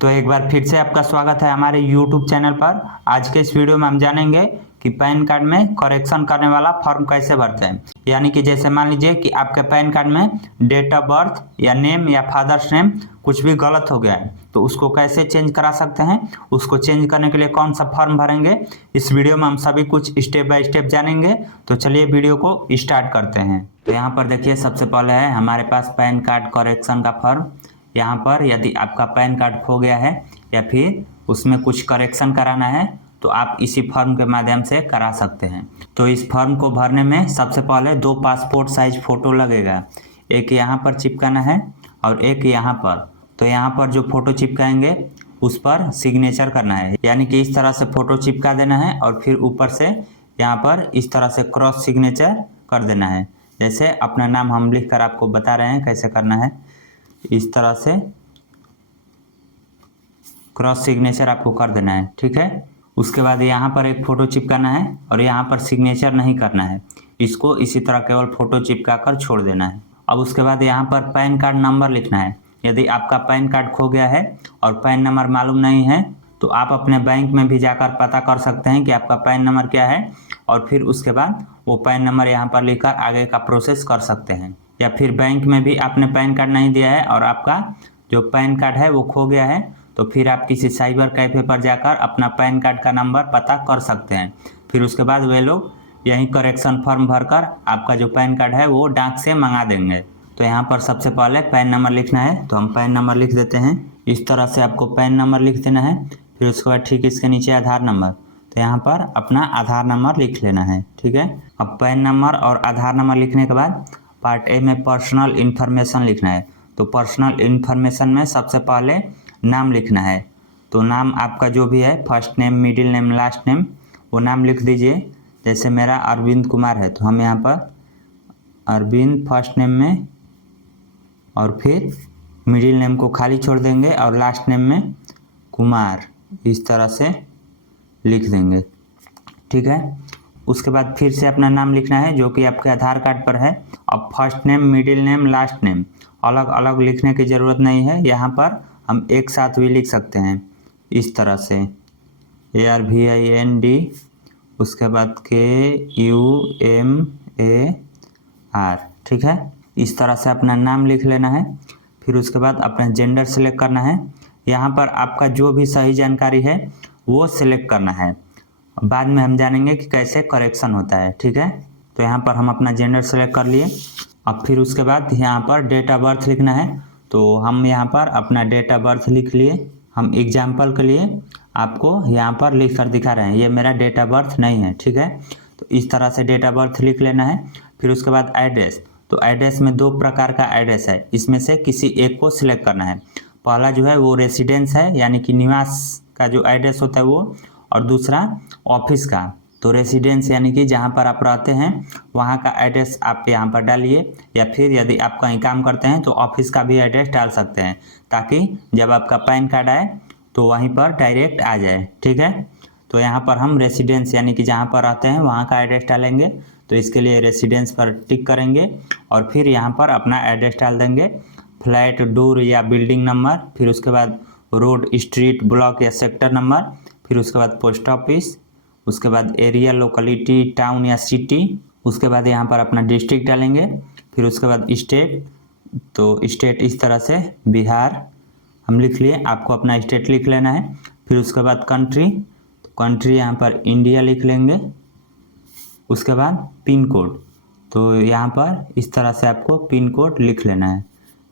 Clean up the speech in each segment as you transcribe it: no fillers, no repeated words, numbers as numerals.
तो एक बार फिर से आपका स्वागत है हमारे YouTube चैनल पर। आज के इस वीडियो में हम जानेंगे कि पैन कार्ड में करेक्शन करने वाला फॉर्म कैसे भरते हैं। यानी कि जैसे मान लीजिए कि आपके पैन कार्ड में डेट ऑफ बर्थ या नेम या फादर्स नेम कुछ भी गलत हो गया है, तो उसको कैसे चेंज करा सकते हैं, उसको चेंज करने के लिए कौन सा फॉर्म भरेंगे, इस वीडियो में हम सभी कुछ स्टेप बाय स्टेप जानेंगे। तो चलिए वीडियो को स्टार्ट करते हैं। तो यहाँ पर देखिए, सबसे पहले है हमारे पास पैन कार्ड करेक्शन का फॉर्म। यहाँ पर यदि आपका पैन कार्ड खो गया है या फिर उसमें कुछ करेक्शन कराना है तो आप इसी फॉर्म के माध्यम से करा सकते हैं। तो इस फॉर्म को भरने में सबसे पहले 2 पासपोर्ट साइज फ़ोटो लगेगा, एक यहाँ पर चिपकाना है और एक यहाँ पर। तो यहाँ पर जो फ़ोटो चिपकाएंगे उस पर सिग्नेचर करना है, यानी कि इस तरह से फ़ोटो चिपका देना है और फिर ऊपर से यहाँ पर इस तरह से क्रॉस सिग्नेचर कर देना है। जैसे अपना नाम हम लिख कर आपको बता रहे हैं कैसे करना है। इस तरह से क्रॉस सिग्नेचर आपको कर देना है, ठीक है। उसके बाद यहाँ पर एक फ़ोटो चिपकाना है और यहाँ पर सिग्नेचर नहीं करना है, इसको इसी तरह केवल फ़ोटो चिपका कर छोड़ देना है। अब उसके बाद यहाँ पर पैन कार्ड नंबर लिखना है। यदि आपका पैन कार्ड खो गया है और पैन नंबर मालूम नहीं है तो आप अपने बैंक में भी जाकर पता कर सकते हैं कि आपका पैन नंबर क्या है, और फिर उसके बाद वो पैन नंबर यहाँ पर लिखकर आगे का प्रोसेस कर सकते हैं। या फिर बैंक में भी आपने पैन कार्ड नहीं दिया है और आपका जो पैन कार्ड है वो खो गया है, तो फिर आप किसी साइबर कैफ़े पर जाकर अपना पैन कार्ड का नंबर पता कर सकते हैं। फिर उसके बाद वे लोग यहीं करेक्शन फॉर्म भरकर आपका जो पैन कार्ड है वो डाक से मंगा देंगे। तो यहाँ पर सबसे पहले पैन नंबर लिखना है, तो हम पैन नंबर लिख देते हैं। इस तरह से आपको पैन नंबर लिख देना है। फिर उसके बाद ठीक इसके नीचे आधार नंबर, तो यहाँ पर अपना आधार नंबर लिख लेना है, ठीक है। अब पैन नंबर और आधार नंबर लिखने के बाद पार्ट ए में पर्सनल इन्फॉर्मेशन लिखना है। तो पर्सनल इन्फॉर्मेशन में सबसे पहले नाम लिखना है। तो नाम आपका जो भी है, first name, middle name, last name, वो नाम लिख दीजिए। जैसे मेरा अरविंद कुमार है तो हम यहाँ पर अरविंद फर्स्ट नेम में और फिर मिडिल नेम को खाली छोड़ देंगे और लास्ट नेम में कुमार, इस तरह से लिख देंगे, ठीक है। उसके बाद फिर से अपना नाम लिखना है जो कि आपके आधार कार्ड पर है। अब first name, middle name, last name अलग अलग लिखने की ज़रूरत नहीं है, यहाँ पर हम एक साथ भी लिख सकते हैं इस तरह से ARVIND, उसके बाद KUMAR, ठीक है। इस तरह से अपना नाम लिख लेना है। फिर उसके बाद अपना जेंडर सेलेक्ट करना है। यहाँ पर आपका जो भी सही जानकारी है वो सिलेक्ट करना है। बाद में हम जानेंगे कि कैसे करेक्शन होता है, ठीक है। तो यहाँ पर हम अपना जेंडर सेलेक्ट कर लिए। अब फिर उसके बाद यहाँ पर डेट ऑफ बर्थ लिखना है। तो हम यहाँ पर अपना डेट ऑफ बर्थ लिख लिए। हम एग्जाम्पल के लिए आपको यहाँ पर लिख कर दिखा रहे हैं, ये मेरा डेट ऑफ बर्थ नहीं है, ठीक है। तो इस तरह से डेट ऑफ बर्थ लिख लेना है। फिर उसके बाद एड्रेस, तो एड्रेस में 2 प्रकार का एड्रेस है, इसमें से किसी एक को सिलेक्ट करना है। पहला जो है वो रेसिडेंस है, यानी कि निवास का जो एड्रेस होता है वो, और दूसरा ऑफिस का। तो रेसिडेंस यानी कि जहाँ पर आप रहते हैं वहाँ का एड्रेस आप यहाँ पर डालिए, या फिर यदि आप कहीं काम करते हैं तो ऑफिस का भी एड्रेस डाल सकते हैं, ताकि जब आपका पैन कार्ड आए तो वहीं पर डायरेक्ट आ जाए, ठीक है। तो यहाँ पर हम रेसिडेंस यानी कि जहाँ पर रहते हैं वहाँ का एड्रेस डालेंगे। तो इसके लिए रेसिडेंस पर टिक करेंगे और फिर यहाँ पर अपना एड्रेस डाल देंगे, फ्लैट, डोर या बिल्डिंग नंबर, फिर उसके बाद रोड, स्ट्रीट, ब्लॉक या सेक्टर नंबर, फिर उसके बाद पोस्ट ऑफिस, उसके बाद एरिया, लोकेलिटी, टाउन या सिटी, उसके बाद यहाँ पर अपना डिस्ट्रिक्ट डालेंगे। फिर उसके बाद स्टेट, तो स्टेट इस तरह से बिहार हम लिख लिए, आपको अपना स्टेट लिख लेना है। फिर उसके बाद कंट्री, तो कंट्री यहाँ पर इंडिया लिख लेंगे। उसके बाद पिन कोड, तो यहाँ पर इस तरह से आपको पिन कोड लिख लेना है,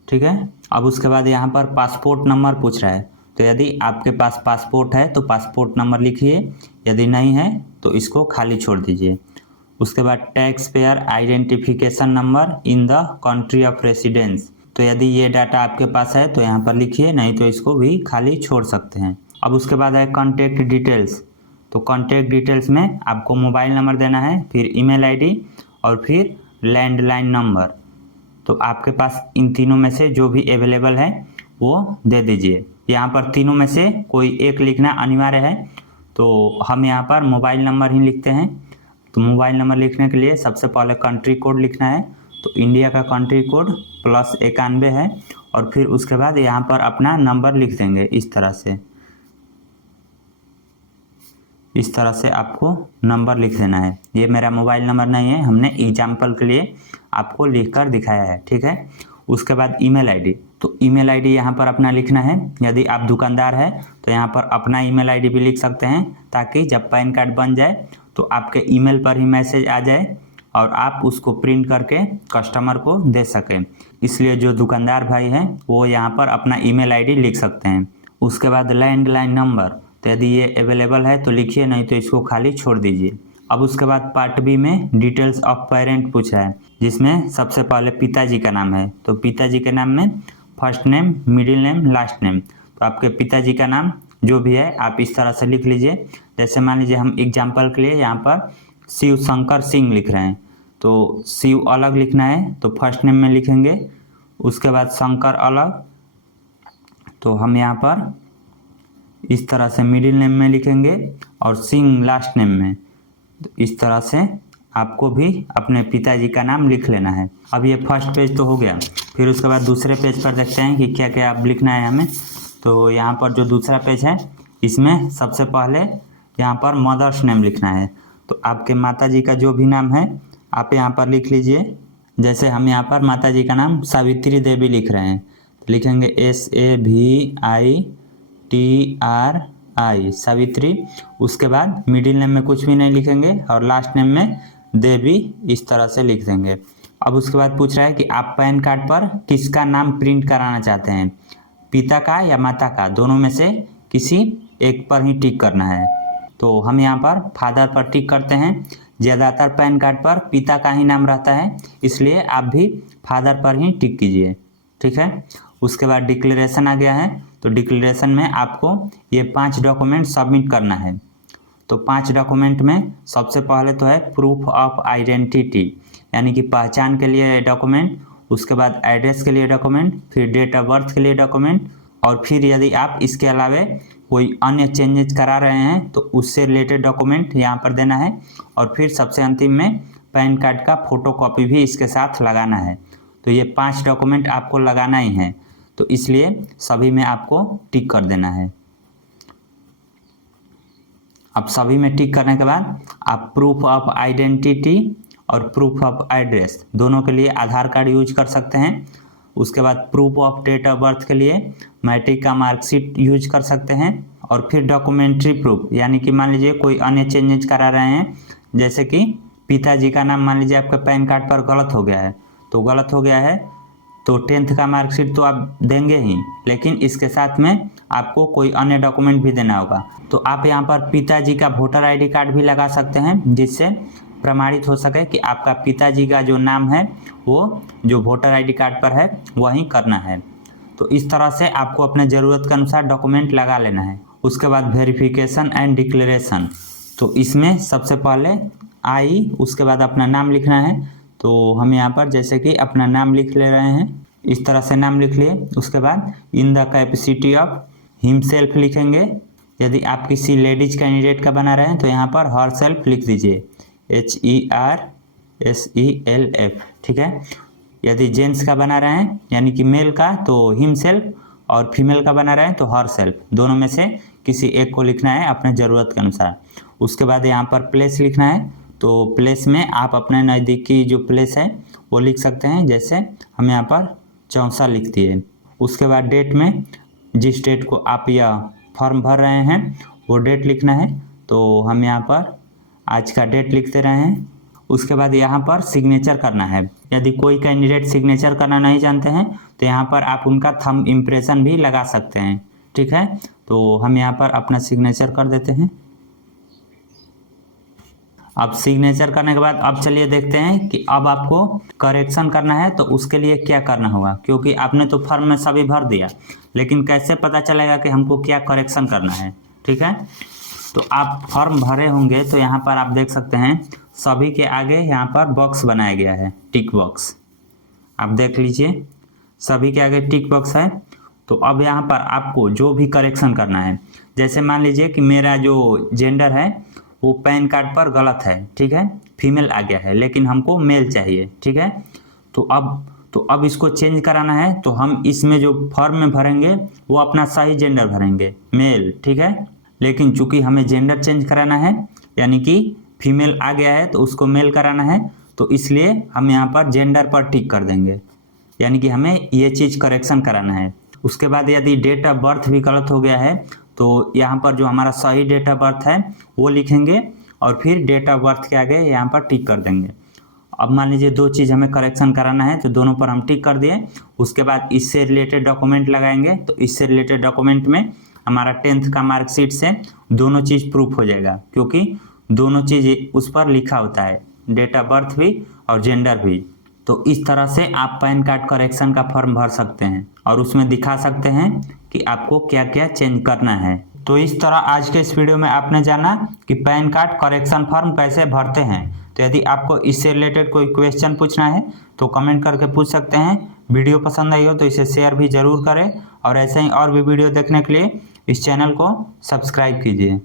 ठीक है। अब उसके बाद यहाँ पर पासपोर्ट नंबर पूछ रहा है, तो यदि आपके पास पासपोर्ट है तो पासपोर्ट नंबर लिखिए, यदि नहीं है तो इसको खाली छोड़ दीजिए। उसके बाद tax payer identification number in the country of residence, तो यदि ये डाटा आपके पास है तो यहाँ पर लिखिए, नहीं तो इसको भी खाली छोड़ सकते हैं। अब उसके बाद है कॉन्टैक्ट डिटेल्स, तो कॉन्टैक्ट डिटेल्स में आपको मोबाइल नंबर देना है, फिर ईमेल आईडी और फिर लैंडलाइन नंबर। तो आपके पास इन तीनों में से जो भी अवेलेबल है वो दे दीजिए। यहाँ पर तीनों में से कोई एक लिखना अनिवार्य है, तो हम यहाँ पर मोबाइल नंबर ही लिखते हैं। तो मोबाइल नंबर लिखने के लिए सबसे पहले कंट्री कोड लिखना है। तो इंडिया का कंट्री कोड +91 है और फिर उसके बाद यहाँ पर अपना नंबर लिख देंगे इस तरह से आपको नंबर लिख देना है। ये मेरा मोबाइल नंबर नहीं है, हमने एग्जाम्पल के लिए आपको लिख कर दिखाया है, ठीक है। उसके बाद ईमेल आईडी, तो ईमेल आईडी यहाँ पर अपना लिखना है। यदि आप दुकानदार है तो यहाँ पर अपना ईमेल आईडी भी लिख सकते हैं, ताकि जब पैन कार्ड बन जाए तो आपके ईमेल पर ही मैसेज आ जाए और आप उसको प्रिंट करके कस्टमर को दे सकें। इसलिए जो दुकानदार भाई हैं वो यहाँ पर अपना ईमेल आईडी लिख सकते हैं। उसके बाद लैंडलाइन नंबर, तो यदि ये अवेलेबल है तो लिखिए, नहीं तो इसको खाली छोड़ दीजिए। अब उसके बाद पार्ट बी में डिटेल्स ऑफ पेरेंट पूछा है, जिसमें सबसे पहले पिताजी का नाम है। तो पिताजी के नाम में first name, middle name, last name. तो आपके पिताजी का नाम जो भी है आप इस तरह से लिख लीजिए। जैसे मान लीजिए हम एग्जाम्पल के लिए यहाँ पर शिव शंकर सिंह लिख रहे हैं, तो शिव अलग लिखना है तो फर्स्ट नेम में लिखेंगे। उसके बाद शंकर अलग, तो हम यहाँ पर इस तरह से मिडिल नेम में लिखेंगे, और सिंह लास्ट नेम में। तो इस तरह से आपको भी अपने पिताजी का नाम लिख लेना है। अब ये फर्स्ट पेज तो हो गया, फिर उसके बाद दूसरे पेज पर देखते हैं कि क्या क्या आप लिखना है हमें। तो यहाँ पर जो दूसरा पेज है इसमें सबसे पहले यहाँ पर मदर्स नेम लिखना है। तो आपके माताजी का जो भी नाम है आप यहाँ पर लिख लीजिए। जैसे हम यहाँ पर माताजी का नाम सावित्री देवी लिख रहे हैं, तो लिखेंगे SAVITRI सावित्री। उसके बाद मिडिल नेम में कुछ भी नहीं लिखेंगे और लास्ट नेम में देवी इस तरह से लिख देंगे। अब उसके बाद पूछ रहा है कि आप पैन कार्ड पर किसका नाम प्रिंट कराना चाहते हैं, पिता का या माता का, दोनों में से किसी एक पर ही टिक करना है। तो हम यहाँ पर फादर पर टिक करते हैं। ज़्यादातर पैन कार्ड पर पिता का ही नाम रहता है, इसलिए आप भी फादर पर ही टिक कीजिए, ठीक है। उसके बाद डिक्लेरेशन आ गया है, तो डिक्लेरेशन में आपको ये 5 डॉक्यूमेंट सबमिट करना है। तो 5 डॉक्यूमेंट में सबसे पहले तो है प्रूफ ऑफ आइडेंटिटी, यानी कि पहचान के लिए डॉक्यूमेंट। उसके बाद एड्रेस के लिए डॉक्यूमेंट, फिर डेट ऑफ बर्थ के लिए डॉक्यूमेंट, और फिर यदि आप इसके अलावा कोई अन्य चेंजेस करा रहे हैं तो उससे रिलेटेड डॉक्यूमेंट यहाँ पर देना है। और फिर सबसे अंतिम में पैन कार्ड का फोटोकॉपी भी इसके साथ लगाना है। तो ये 5 डॉक्यूमेंट आपको लगाना ही है, तो इसलिए सभी में आपको टिक कर देना है। अब सभी में टिक करने के बाद आप प्रूफ ऑफ आइडेंटिटी और प्रूफ ऑफ एड्रेस दोनों के लिए आधार कार्ड यूज कर सकते हैं। उसके बाद proof of date of birth के लिए मैट्रिक का मार्कशीट यूज कर सकते हैं। और फिर डॉक्यूमेंट्री प्रूफ, यानी कि मान लीजिए कोई अन्य चेंजेज करा रहे हैं, जैसे कि पिताजी का नाम मान लीजिए आपके पैन कार्ड पर गलत हो गया है, तो गलत हो गया है तो 10th का मार्कशीट तो आप देंगे ही, लेकिन इसके साथ में आपको कोई अन्य डॉक्यूमेंट भी देना होगा। तो आप यहाँ पर पिताजी का वोटर आईडी कार्ड भी लगा सकते हैं, जिससे प्रमाणित हो सके कि आपका पिताजी का जो नाम है वो जो वोटर आईडी कार्ड पर है वही करना है। तो इस तरह से आपको अपने ज़रूरत के अनुसार डॉक्यूमेंट लगा लेना है। उसके बाद वेरिफिकेशन एंड डिक्लेरेशन, तो इसमें सबसे पहले उसके बाद अपना नाम लिखना है। तो हम यहाँ पर जैसे कि अपना नाम लिख ले रहे हैं, इस तरह से नाम लिख लिए। उसके बाद in the capacity of himself लिखेंगे। यदि आप किसी लेडीज कैंडिडेट का बना रहे हैं तो यहाँ पर हर सेल्फ लिख दीजिए, HERSELF, ठीक है। यदि जेंट्स का बना रहे हैं यानी कि मेल का तो हिमसेल्फ, और फीमेल का बना रहे हैं तो हर सेल्फ, दोनों में से किसी एक को लिखना है अपने ज़रूरत के अनुसार। उसके बाद यहाँ पर प्लेस लिखना है, तो प्लेस में आप अपने नज़दीकी जो प्लेस है वो लिख सकते हैं। जैसे हम यहाँ पर चौसा लिख दिए। उसके बाद डेट में जिस डेट को आप यह फॉर्म भर रहे हैं वो डेट लिखना है, तो हम यहाँ पर आज का डेट लिख दे रहे हैं। उसके बाद यहाँ पर सिग्नेचर करना है। यदि कोई कैंडिडेट सिग्नेचर करना नहीं जानते हैं तो यहाँ पर आप उनका थंब इम्प्रेशन भी लगा सकते हैं, ठीक है। तो हम यहाँ पर अपना सिग्नेचर कर देते हैं। अब सिग्नेचर करने के बाद अब चलिए देखते हैं कि अब आपको करेक्शन करना है तो उसके लिए क्या करना होगा, क्योंकि आपने तो फॉर्म में सभी भर दिया, लेकिन कैसे पता चलेगा कि हमको क्या करेक्शन करना है, ठीक है। तो आप फॉर्म भरे होंगे तो यहाँ पर आप देख सकते हैं सभी के आगे यहाँ पर बॉक्स बनाया गया है, टिक बॉक्स, आप देख लीजिए सभी के आगे टिक बॉक्स है। तो अब यहाँ पर आपको जो भी करेक्शन करना है, जैसे मान लीजिए कि मेरा जो जेंडर है वो पैन कार्ड पर गलत है, ठीक है, फीमेल आ गया है, लेकिन हमको मेल चाहिए, ठीक है। तो अब तो अब इसको चेंज कराना है तो हम इसमें जो फॉर्म में भरेंगे वो अपना सही जेंडर भरेंगे, मेल, ठीक है। लेकिन चूंकि हमें जेंडर चेंज कराना है, यानी कि फीमेल आ गया है तो उसको मेल कराना है, तो इसलिए हम यहाँ पर जेंडर पर टिक कर देंगे, यानी कि हमें ये चीज़ करेक्शन कराना है। उसके बाद यदि डेट ऑफ बर्थ भी गलत हो गया है तो यहाँ पर जो हमारा सही डेट ऑफ बर्थ है वो लिखेंगे और फिर डेट ऑफ बर्थ के आगे यहाँ पर टिक कर देंगे। अब मान लीजिए 2 चीज़ हमें करेक्शन कराना है तो दोनों पर हम टिक कर दिए। उसके बाद इससे रिलेटेड डॉक्यूमेंट लगाएंगे, तो इससे रिलेटेड डॉक्यूमेंट में हमारा 10th का मार्कशीट से दोनों चीज़ प्रूफ हो जाएगा, क्योंकि दोनों चीज़ उस पर लिखा होता है, डेट ऑफ बर्थ भी और जेंडर भी। तो इस तरह से आप पैन कार्ड करेक्शन का फॉर्म भर सकते हैं और उसमें दिखा सकते हैं कि आपको क्या क्या चेंज करना है। तो इस तरह आज के इस वीडियो में आपने जाना कि पैन कार्ड करेक्शन फॉर्म कैसे भरते हैं। तो यदि आपको इससे रिलेटेड कोई क्वेश्चन पूछना है तो कमेंट करके पूछ सकते हैं। वीडियो पसंद आई हो तो इसे शेयर भी ज़रूर करें और ऐसे ही और भी वीडियो देखने के लिए इस चैनल को सब्सक्राइब कीजिए।